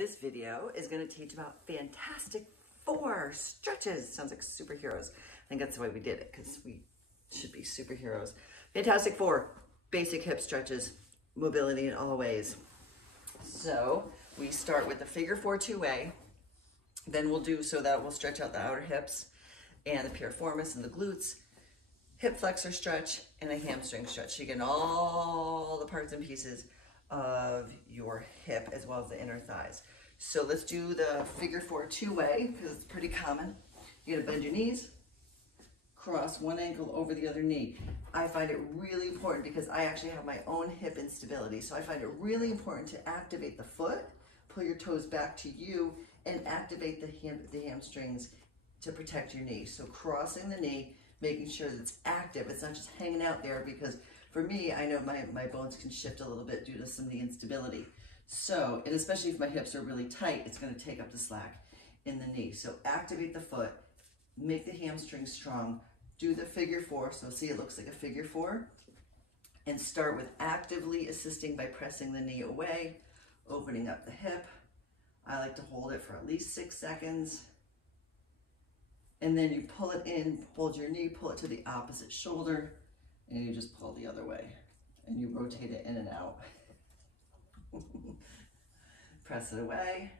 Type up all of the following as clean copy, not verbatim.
This video is going to teach about Fantastic Four stretches. Sounds like superheroes. I think that's the way we did it because we should be superheroes. Fantastic Four, basic hip stretches, mobility in all ways. So we start with the figure four two-way. Then we'll do so that we'll stretch out the outer hips and the piriformis and the glutes, hip flexor stretch, and a hamstring stretch. So you get all the parts and pieces of your hip as well as the inner thighs. So let's do the figure four two-way because it's pretty common. You're gonna bend your knees, cross one ankle over the other knee. I find it really important because I actually have my own hip instability. So I find it really important to activate the foot, pull your toes back to you, and activate the hamstrings to protect your knee. So crossing the knee, making sure that it's active. It's not just hanging out there because for me, I know my bones can shift a little bit due to some of the instability. So, and especially if my hips are really tight, it's gonna take up the slack in the knee. So activate the foot, make the hamstrings strong, do the figure four. So see, it looks like a figure four. And start with actively assisting by pressing the knee away, opening up the hip. I like to hold it for at least 6 seconds. And then you pull it in, hold your knee, pull it to the opposite shoulder, and you just pull the other way. And you rotate it in and out. Press it away.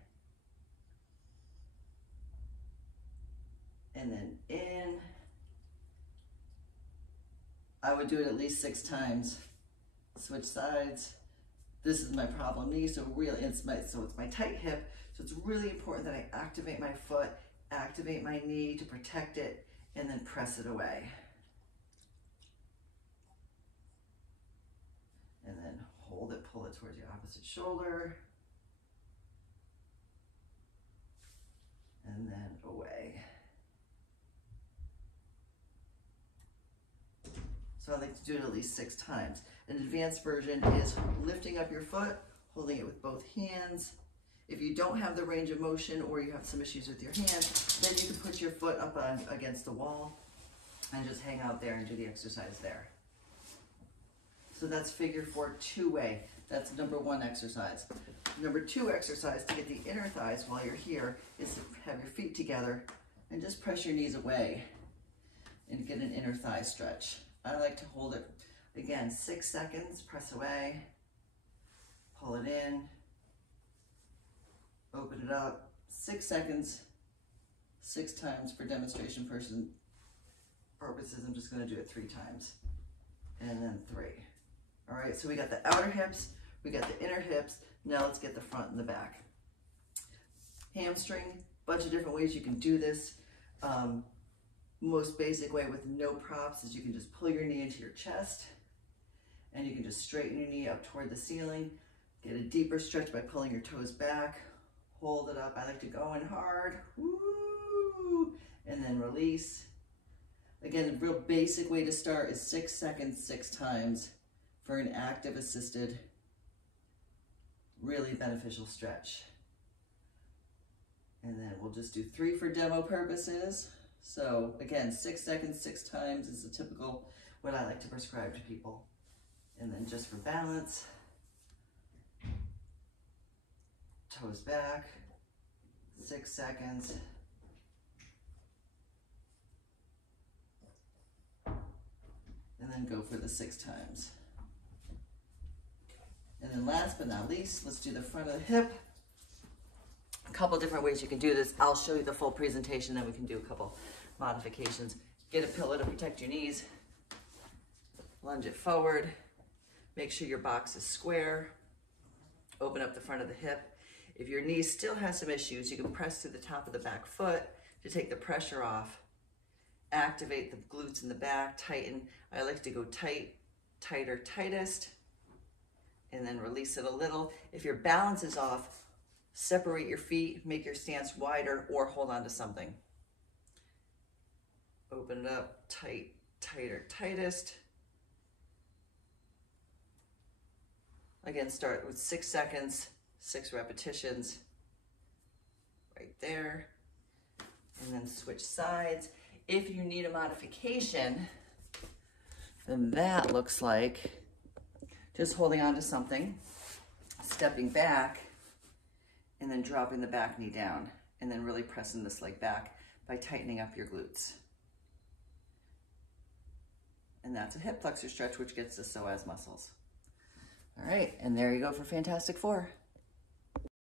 And then in. I would do it at least 6 times. Switch sides. This is my problem knee, so really it's my tight hip. So it's really important that I activate my foot, activate my knee to protect it, and then press it away. And then hold it, pull it towards your opposite shoulder. And then away. So I like to do it at least 6 times. An advanced version is lifting up your foot, holding it with both hands. If you don't have the range of motion or you have some issues with your hand, then you can put your foot up against the wall and just hang out there and do the exercise there. So that's figure four two-way. That's number 1 exercise. Number 2 exercise to get the inner thighs while you're here is to have your feet together and just press your knees away and get an inner thigh stretch. I like to hold it, again, 6 seconds, press away, pull it in, open it up, 6 seconds, 6 times for demonstration purposes. I'm just gonna do it 3 times, and then 3. All right, so we got the outer hips, we got the inner hips, now let's get the front and the back. Hamstring, bunch of different ways you can do this. Most basic way with no props is you can just pull your knee into your chest and you can just straighten your knee up toward the ceiling. Get a deeper stretch by pulling your toes back. Hold it up. I like to go in hard. Woo! And then release. Again, a real basic way to start is 6 seconds, 6 times for an active assisted, really beneficial stretch. And then we'll just do 3 for demo purposes. So again, 6 seconds, 6 times is the typical, what I like to prescribe to people. And then just for balance, toes back, 6 seconds. And then go for the 6 times. And then last but not least, let's do the front of the hip. A couple different ways you can do this. I'll show you the full presentation, then we can do a couple modifications. Get a pillow to protect your knees. Lunge it forward. Make sure your box is square. Open up the front of the hip. If your knee still has some issues, you can press to the top of the back foot to take the pressure off. Activate the glutes in the back, tighten. I like to go tight, tighter, tightest, and then release it a little. If your balance is off, separate your feet, make your stance wider, or hold on to something. Open it up, tight, tighter, tightest. Again, start with 6 seconds, 6 repetitions, right there. And then switch sides. If you need a modification, then that looks like just holding on to something, stepping back, and and then dropping the back knee down, and then really pressing this leg back by tightening up your glutes. And that's a hip flexor stretch, which gets the psoas muscles. All right, and there you go for Fantastic Four.